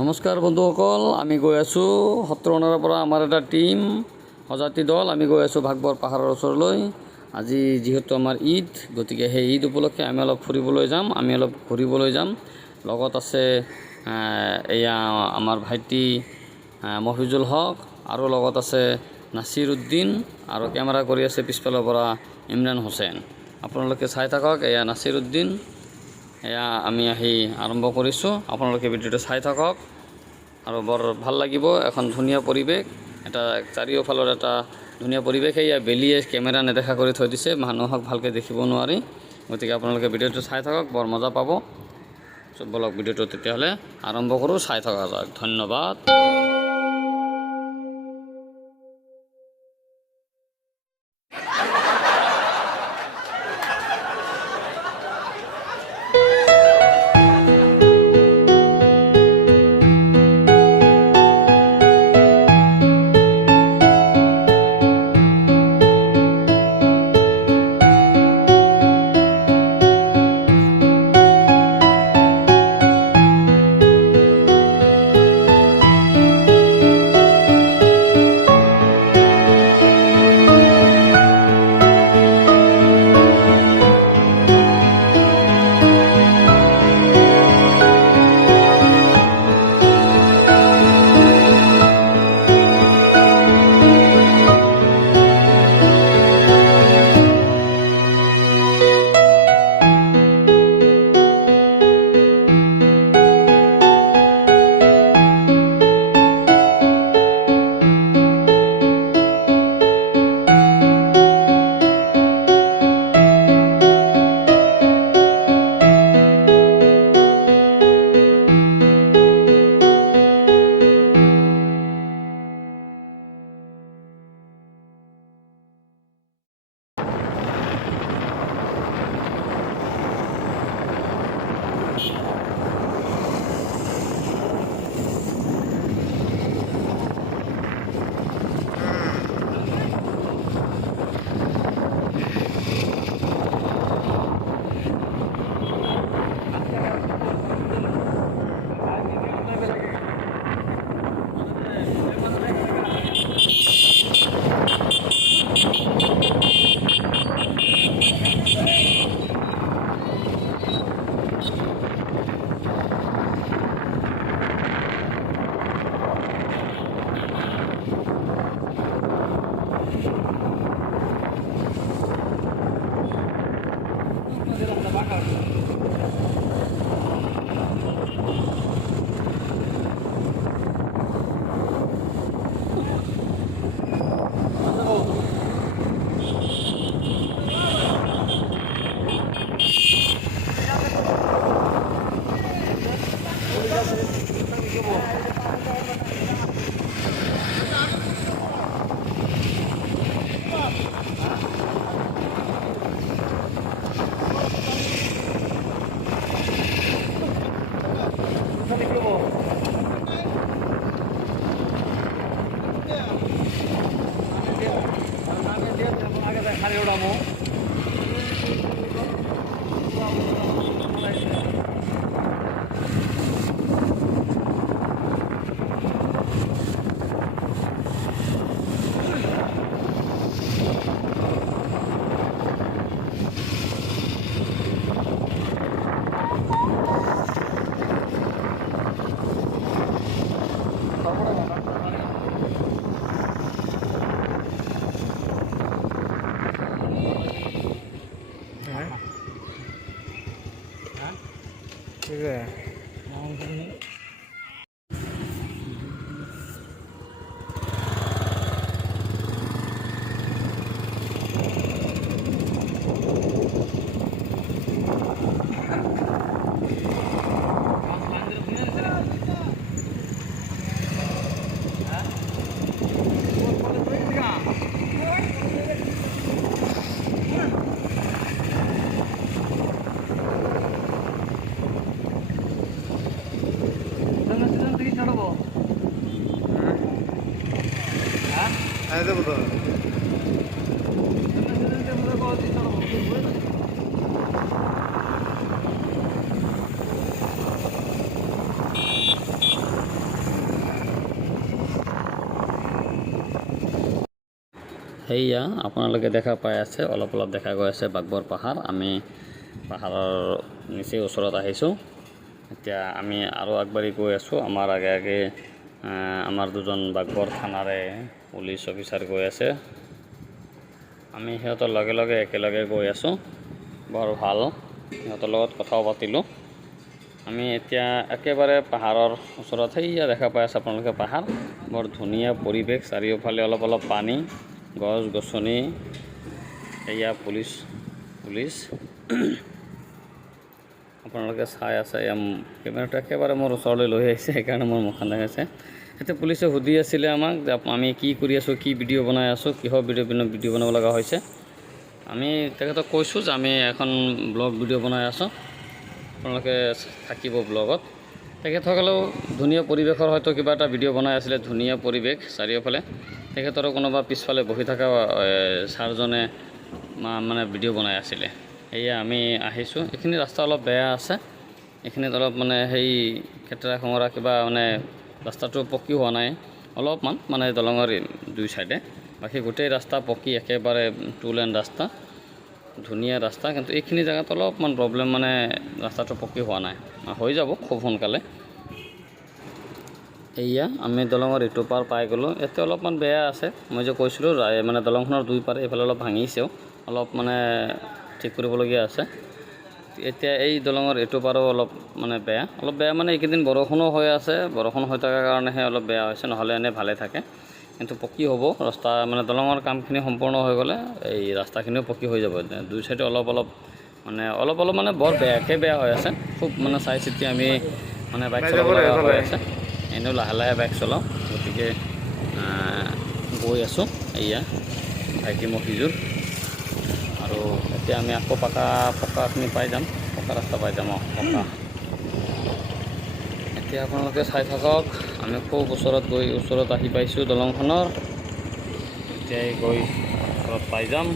নমস্কাৰ বন্ধুসকল, আমি গৈ আছোঁ সত্ৰকনাৰাৰ পৰা আমাৰ এটা টীম সজাতি দল আমি গৈ আছোঁ বাঘবৰ পাহাৰৰ ওচৰলৈ। আজি যিহেতু আমাৰ ঈদ, গতিকে সেই ঈদ উপলক্ষে আমি অলপ ফুৰিবলৈ যাম, আমি অলপ ঘূৰিবলৈ যাম। লগত আছে এয়া আমাৰ ভাইটি মফিজুল হক আৰু লগত আছে নাছিৰ উদ্দিন আৰু কেমেৰা কৰি আছে পিছফালৰ পৰা ইমৰান হুছেইন। আপোনালোকে চাই থাকক, এয়া নাছিৰ উদ্দিন। এয়া আমি আহি আৰম্ভ কৰিছোঁ, আপোনালোকে ভিডিঅ'টো চাই থাকক আৰু বৰ ভাল লাগিব। এখন ধুনীয়া পৰিৱেশ, এটা চাৰিওফালৰ এটা ধুনীয়া পৰিৱেশ। এয়া বেলিয়ে কেমেৰা নেদেখা কৰি থৈ দিছে, মানুহক ভালকৈ দেখিব নোৱাৰি। গতিকে আপোনালোকে ভিডিঅ'টো চাই থাকক, বৰ মজা পাব। বলক ভিডিঅ'টো তেতিয়াহ'লে আৰম্ভ কৰোঁ, চাই থকা যাওক। ধন্যবাদ। সেয়া আপোনালোকে দেখা পাই আছে, অলপ অলপ দেখা গৈ আছে বাঘবৰ পাহাৰ। আমি পাহাৰৰ নিচেই ওচৰত আহিছোঁ। এতিয়া আমি আৰু আগবাঢ়ি গৈ আছোঁ। আমাৰ আগে আগে আমাৰ দুজন বাঘবৰ থানাৰে পুলিচ অফিচাৰ গৈ আছে। আমি সিহঁতৰ লগে লগে একেলগে গৈ আছোঁ। বৰ ভাল, সিহঁতৰ লগত কথাও পাতিলোঁ। আমি এতিয়া একেবাৰে পাহাৰৰ ওচৰত সেয়া দেখা পাই আছে আপোনালোকে পাহাৰ। বৰ ধুনীয়া পৰিৱেশ, চাৰিওফালে অলপ অলপ পানী, গছ গছনি। এয়া পুলিচ আপোনালোকে চাই আছে। কেমেৰাটো একেবাৰে মোৰ ওচৰলৈ লৈ আহিছে, সেইকাৰণে মোৰ মুখখন দেখাইছে। এতিয়া পুলিচে সুধি আছিলে আমাক যে আমি কি কৰি আছোঁ, কি ভিডিঅ' বনাই আছোঁ, কিহৰ ভিডিঅ' বনাব লগা হৈছে। আমি তেখেতক কৈছোঁ যে আমি এখন ব্লগ ভিডিঅ' বনাই আছোঁ, আপোনালোকে থাকিব ব্লগত। তেখেতসকলেও ধুনীয়া পৰিৱেশৰ হয়তো কিবা এটা ভিডিঅ' বনাই আছিলে। ধুনীয়া পৰিৱেশ চাৰিওফালে। তেখেতৰো কোনোবা পিছফালে বহি থকা ছাৰজনে মানে ভিডিঅ' বনাই আছিলে। সেয়া আমি আহিছোঁ। এইখিনি ৰাস্তা অলপ বেয়া আছে, এইখিনিত অলপ মানে সেই খেতৰা খঙৰা কিবা মানে ৰাস্তাটো পকী হোৱা নাই অলপমান, মানে দলঙৰ দুই চাইডে। বাকী গোটেই ৰাস্তা পকী, একেবাৰে 2 লেন ৰাস্তা, ধুনীয়া ৰাস্তা। কিন্তু এইখিনি জেগাত অলপমান প্ৰব্লেম, মানে ৰাস্তাটো পকী হোৱা নাই, হৈ যাব খুব সোনকালে। এয়া আমি দলঙৰ ইটো পাৰ পাই গ'লোঁ। ইয়াতে অলপমান বেয়া আছে, মই যে কৈছিলোঁ মানে দলংখনৰ দুই পাৰে এইফালে অলপ ভাঙিছেও, অলপ মানে ঠিক কৰিবলগীয়া আছে। এতিয়া এই দলঙৰ এইটো পাৰো অলপ মানে বেয়া, মানে এইকেইদিন বৰষুণো হৈ আছে, বৰষুণ হৈ থকাৰ কাৰণেহে অলপ বেয়া হৈছে, নহ'লে এনেই ভালে থাকে। কিন্তু পকী হ'ব ৰাস্তা, মানে দলঙৰ কামখিনি সম্পূৰ্ণ হৈ গ'লে এই ৰাস্তাখিনিও পকী হৈ যাব। দুই চাইডে অলপ অলপ মানে বৰ বেয়াকৈ বেয়া হৈ আছে। খুব মানে চাই চিতি আমি মানে বাইক চলাব লগা হৈ আছে। এনেও লাহে লাহে বাইক চলাওঁ, গতিকে গৈ আছোঁ। এয়া ভাইটি মহিজুৰ। আৰু এতিয়া আমি আকৌ পকাখিনি পাই যাম, পকা ৰাস্তা পাই যাম। পকা এতিয়া আপোনালোকে চাই থাকক। আমি খুব ওচৰত আহি পাইছোঁ দলংখনৰ। এতিয়াই গৈ ওচৰত পাই যাম।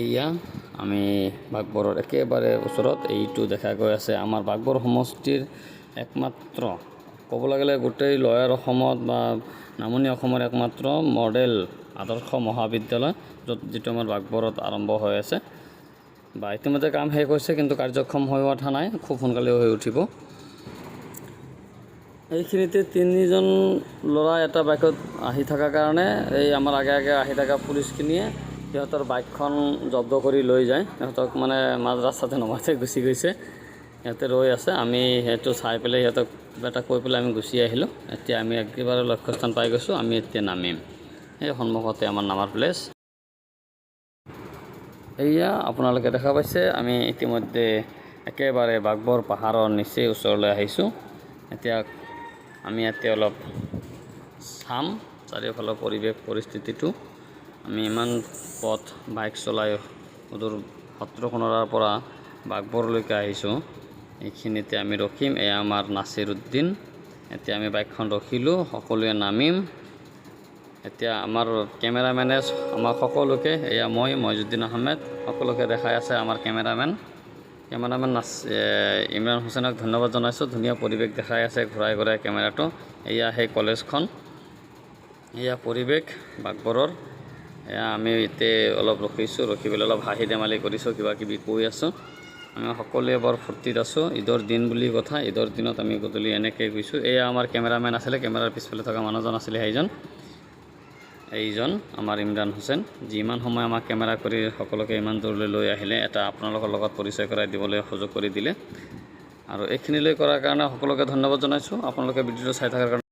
এয়া আমি বাঘবৰৰ একেবাৰে ওচৰত এইটো দেখা গৈ আছে। আমাৰ বাঘবৰ সমষ্টিৰ একমাত্ৰ, ক'বলৈ গ'লে গোটেই লয়াৰ অসমত বা নামনি অসমৰ একমাত্ৰ মডেল আদৰ্শ মহাবিদ্যালয়, যিটো আমাৰ বাঘবৰত আৰম্ভ হৈ আছে, বা ইতিমধ্যে কাম শেষ হৈছে, কিন্তু কাৰ্যক্ষম হৈ উঠা নাই, খুব সোনকালে হৈ উঠিব। এইখিনিতে 3জন ল'ৰা এটা বাইকত আহি থকাৰ কাৰণে এই আমাৰ আগে আগে আহি থকা পুলিচখিনিয়ে সিহঁতৰ বাইকখন জব্দ কৰি লৈ যায়। সিহঁতক মানে মাজ ৰাস্তাতে নমাই গুচি গৈছে। সিহঁতে ৰৈ আছে। আমি সেইটো চাই পেলাই সিহঁতক কিবা এটা কৈ পেলাই আমি গুচি আহিলোঁ। এতিয়া আমি একেবাৰে লক্ষ্যস্থান পাই গৈছোঁ। আমি এতিয়া নামিম, এই সন্মুখতে আমাৰ নামাৰ প্লেচ। এয়া আপোনালোকে দেখা পাইছে, আমি ইতিমধ্যে একেবাৰে বাঘবৰ পাহাৰৰ নিচেই ওচৰলৈ আহিছোঁ। এতিয়া আমি ইয়াতে অলপ চাম চাৰিওফালৰ পৰিৱেশ পৰিস্থিতিটো। আমি ইমান পথ বাইক চলাই সুদূৰ সত্ৰকোণৰাৰ পৰা বাঘবৰলৈকে আহিছোঁ। এইখিনিতে আমি ৰখিম। এয়া আমাৰ নাছিৰুদ্দিন। এতিয়া আমি বাইকখন ৰখিলোঁ, সকলোৱে নামিম। এতিয়া আমাৰ কেমেৰামেনে আমাক সকলোকে, এয়া মই মইজুদ্দিন আহমেদ, সকলোকে দেখাই আছে আমাৰ কেমেৰামেন ইমৰান হুছেইনক ধন্যবাদ জনাইছোঁ। ধুনীয়া পৰিৱেশ দেখাই আছে ঘূৰাই ঘূৰাই কেমেৰাটো। এয়া সেই কলেজখন, এয়া পৰিৱেশ বাঘবৰৰ। এয়া আমি এতিয়া অলপ ৰখিছোঁ, ৰখি পেলাই অলপ হাঁহি ধেমালি কৰিছোঁ, কিবা কিবি কৈ আছোঁ। আমি সকলোৱে বৰ ফূৰ্তিত আছোঁ। ঈদৰ দিন বুলি কথা, ঈদৰ দিনত আমি গধূলি এনেকৈ গৈছোঁ। এয়া আমাৰ কেমেৰামেন আছিলে, কেমেৰাৰ পিছফালে থকা মানুহজন আছিলে এইজন আমাৰ ইমৰান হুছেইন, যি ইমান সময় আমাক কেমেৰা কৰি সকলোকে ইমান দূৰলৈ লৈ আহিলে, এটা আপোনালোকৰ লগত পৰিচয় কৰাই দিবলৈ সুযোগ কৰি দিলে। আৰু এইখিনিলৈ কৰাৰ কাৰণে সকলোকে ধন্যবাদ জনাইছোঁ। আপোনালোকে ভিডিঅ'টো চাই থকাৰ কাৰণে